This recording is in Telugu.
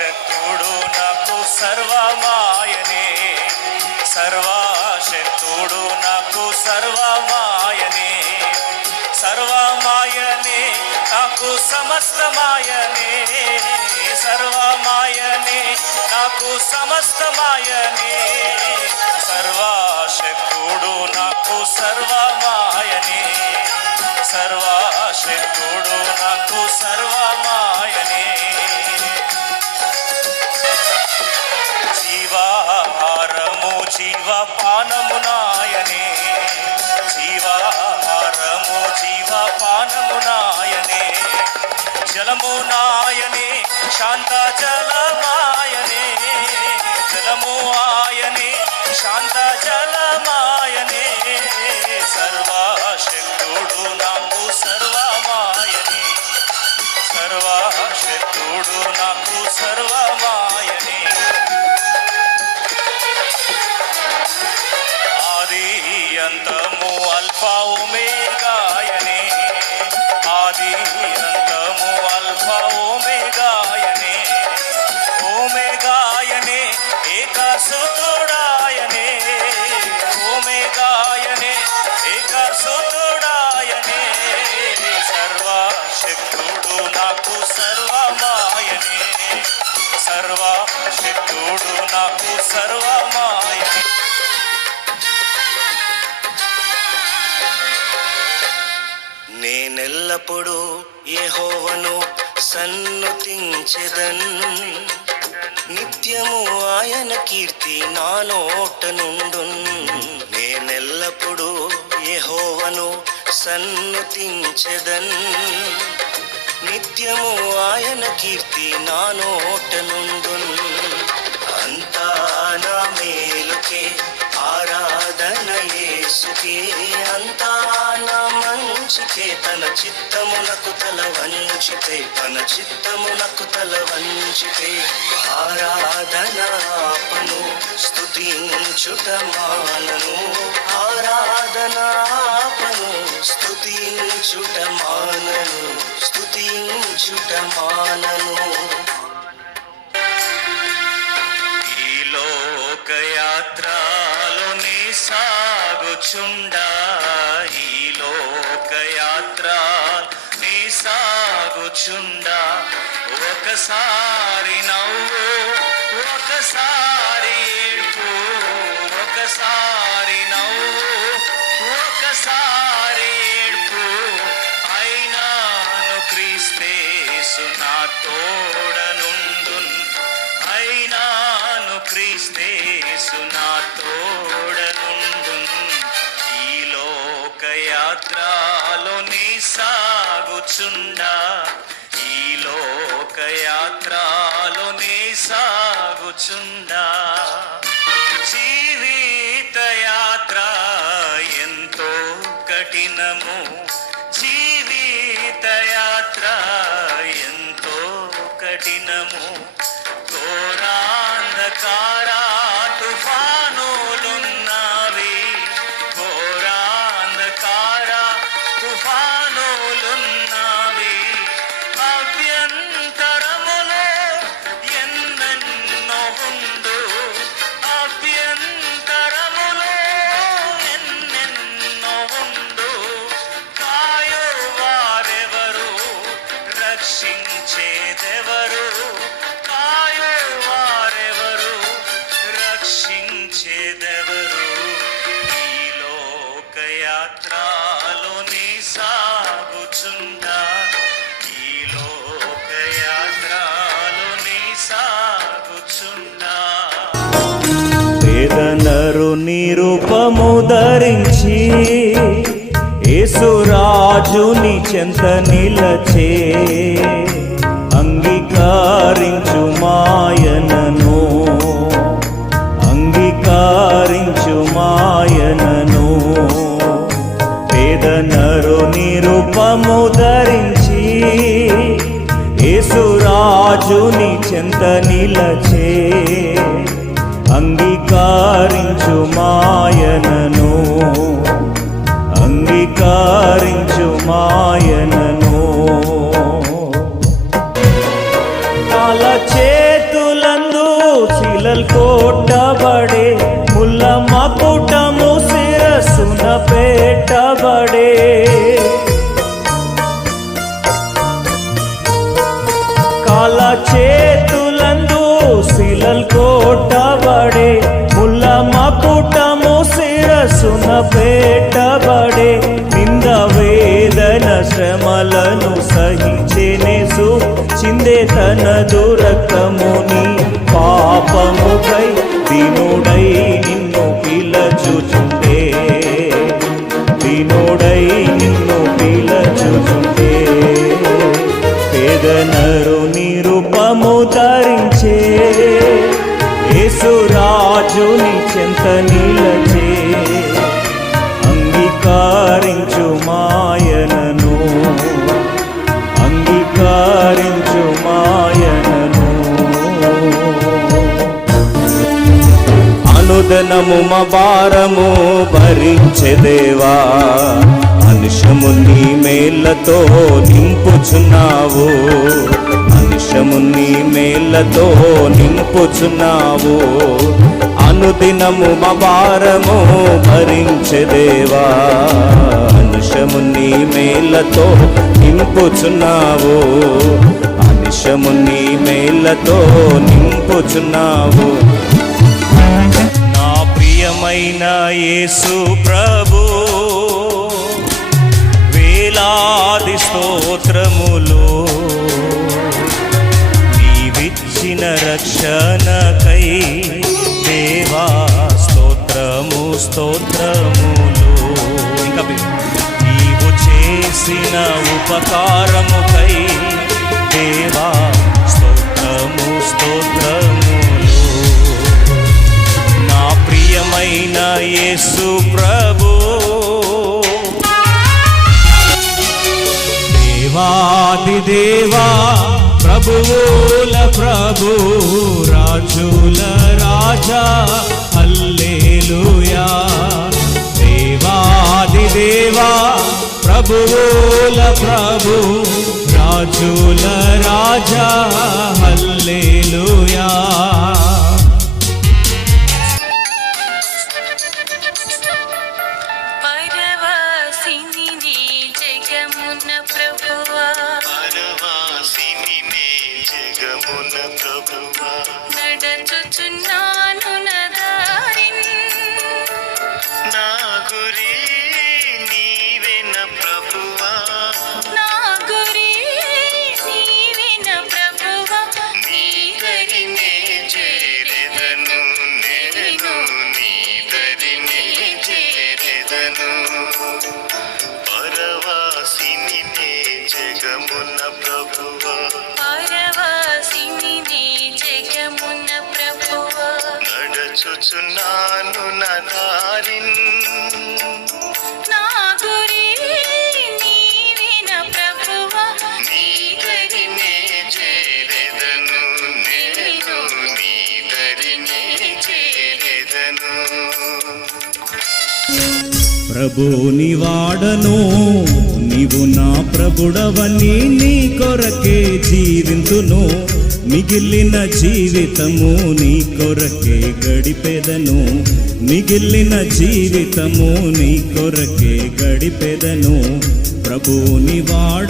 సర్వశక్తుడు నాకు సర్వమాయనే, సర్వశక్తుడు నాకు సర్వమాయనే, సర్వమాయనే నాకు సమస్తమాయనే, సర్వమాయనే నాకు సమస్తమాయనే, సర్వశక్తుడు నాకు సర్వమాయనే, సర్వశక్తుడు నాకు సర్వమాయనే. జీవాహారము జీవపానము నాయనే, జీవాహారము జీవపానము నాయనే, జలము నాయనే శాంత జలమాయనే, జలము ఆయనే శాంత జలమాయనే, సర్వశక్తుడు నాకు సర్వమాయనే, సర్వశక్తుడు నాకు సర్వమాయనే. ఆది అంతము అల్ఫా ఒమేగాయనే, ఆది అంతము అల్ఫా ఒమేగాయనే, ఒమేగాయనే ఏకసుతుడాయనే, ఒమేగాయనే ఏకసుతుడాయనే, సర్వశక్తుడు నాకు సర్వమాయనే, సర్వశక్తుడు నాకు సర్వమాయనే. నేనెల్లప్పుడూ యెహోవాను సన్నుతించెదన్, నిత్యము ఆయన కీర్తి నా నోట నుండున్. నేనెల్లప్పుడూ యెహోవాను సన్నుతించెదన్, నిత్యము ఆయన కీర్తి నా నోట నుండున్. అంతా నా మేలుకే ఆరాధన యేసుకే, అంతా నా మంచికే, తన చిత్తమునకు తల వంచితే, తన చిత్తమునకు తల వంచితే, ఆరాధన ఆపను స్తుతించుట మానను, ఆరాధన ఆపను స్తుతించుట మానను, స్తుతించుట మానను. ఈ లోకయాత్రలోనే సాగుచుండా, ఈ లోకయాత్ర నీ సాగుచుండా, ఒకసారి నవ్వు ఒకసారి ఏడ్పు, ఒకసారి నవ్వు ఒకసారి ఏడ్పు, అయినాను క్రీస్తేసు నా తోడనుండున్, అయినాను క్రీస్తేసు నా తోడనుండున్. ఈ లోకయాత్రలో నీ సాగుచుండా, ఈ లోకయాత్రలో నీ సాగుచుండా. జీవిత యాత్ర ఎంతో కఠినము, జీవిత యాత్ర ఎంతో కఠినము, ఘోరాంధకార తుఫానులున్నవి, ఘోరాంధకార తుఫానులున్నవి, అభ్యంతరములో ఎన్నెన్నో ఉండు, అభ్యంతరములో ఎన్నెన్నో ఉండు, కాయువారెవరు రక్షించేదెవరు, కాయువారెవరు రక్షించేదెవరు. ఈ లోకయాత్రలో నీ సాగుచుండా, ఈ లోకయాత్రలో నీ సాగుచుండా. పేదనరుని రూపము ధరించి యేసురాజుని చెంత నిలచే, అంగీకరించు మాయనను, అంగీకరించు మాయనను. పేదనరుని రూపము ధరించి యేసురాజుని చెంత నిలచే, అంగీకరించు మాయనను, అంగీకరించు మాయనను. తల చేతు చేతులందు శిలల్ కోటబడే, ముల్ల మకుటము శిరసున పెట్టబడే, నింద వేదన శ్రమలను సహించెనేసు, చిందే తన దురక్తముని పాపముకై, దీనుడై నిన్ను పిలచుచుంటే, దీనుడై నిన్ను పిలచుచుంటే, పేదనరుని రూపము ధరించే, యేసురాజుని చెంత నిలచే, అంగీకరించు మాయనను, అంగీకరించు మాయనను. అనుదనము మా భారము భరించే దేవా, అనుషము నీ మేళ్ళతో నింపుచున్నావు, అనుషము నీ మేళ్ళతో నింపుచున్నావు. అనుదినము మా భారము భరించే దేవా, అనుషము నీ మేళ్ళతో నింపుచున్నావు, అనుషము నీ మేళ్ళతో నింపుచున్నావు. నా ప్రియమైన యేసు ప్రభు, వేలాది స్తోత్రములు, నీవిచ్చిన రక్షణకై దేవా స్తోత్రము స్తోత్రములు. ఇంకా నీవు చేసిన ఉపకారముకై దేవా స్తోత్రము స్తోత్రములు. నా ప్రియమైన యేసు ప్రభు, దేవాది దేవా ప్రభువుల ప్రభు, రాజుల రాజా హల్లెలూయా. దేవాది దేవా ప్రభువుల ప్రభు, రాజుల రాజా హల్లెలూయా. నడచుచున్నాను నదారిన్, నా గురి నీవెన ప్రభువా, నా గురి నీవెన ప్రభువా. నీ దరినే చేరెదను నేను, నీ దరినే చేరెదను. పరవాసిని నే జగమున ప్రభువా, పరవాసిని నే జగమున ప్రభువా. నడచుచున్నాను నా దారిన్, నా గురి నీవెన ప్రభువా, నీ దరినే చేరెదను నేను, నీ దరినే చేరెదను. ప్రభుని వాడను, నీవు నా ప్రభుడవని నీ కొరకే జీవింతును, మిగిలిన జీవితము నీ కొరకే గడిపెదను, మిగిలిన జీవితము నీ కొరకే గడిపెదను. ప్రభుని వాడ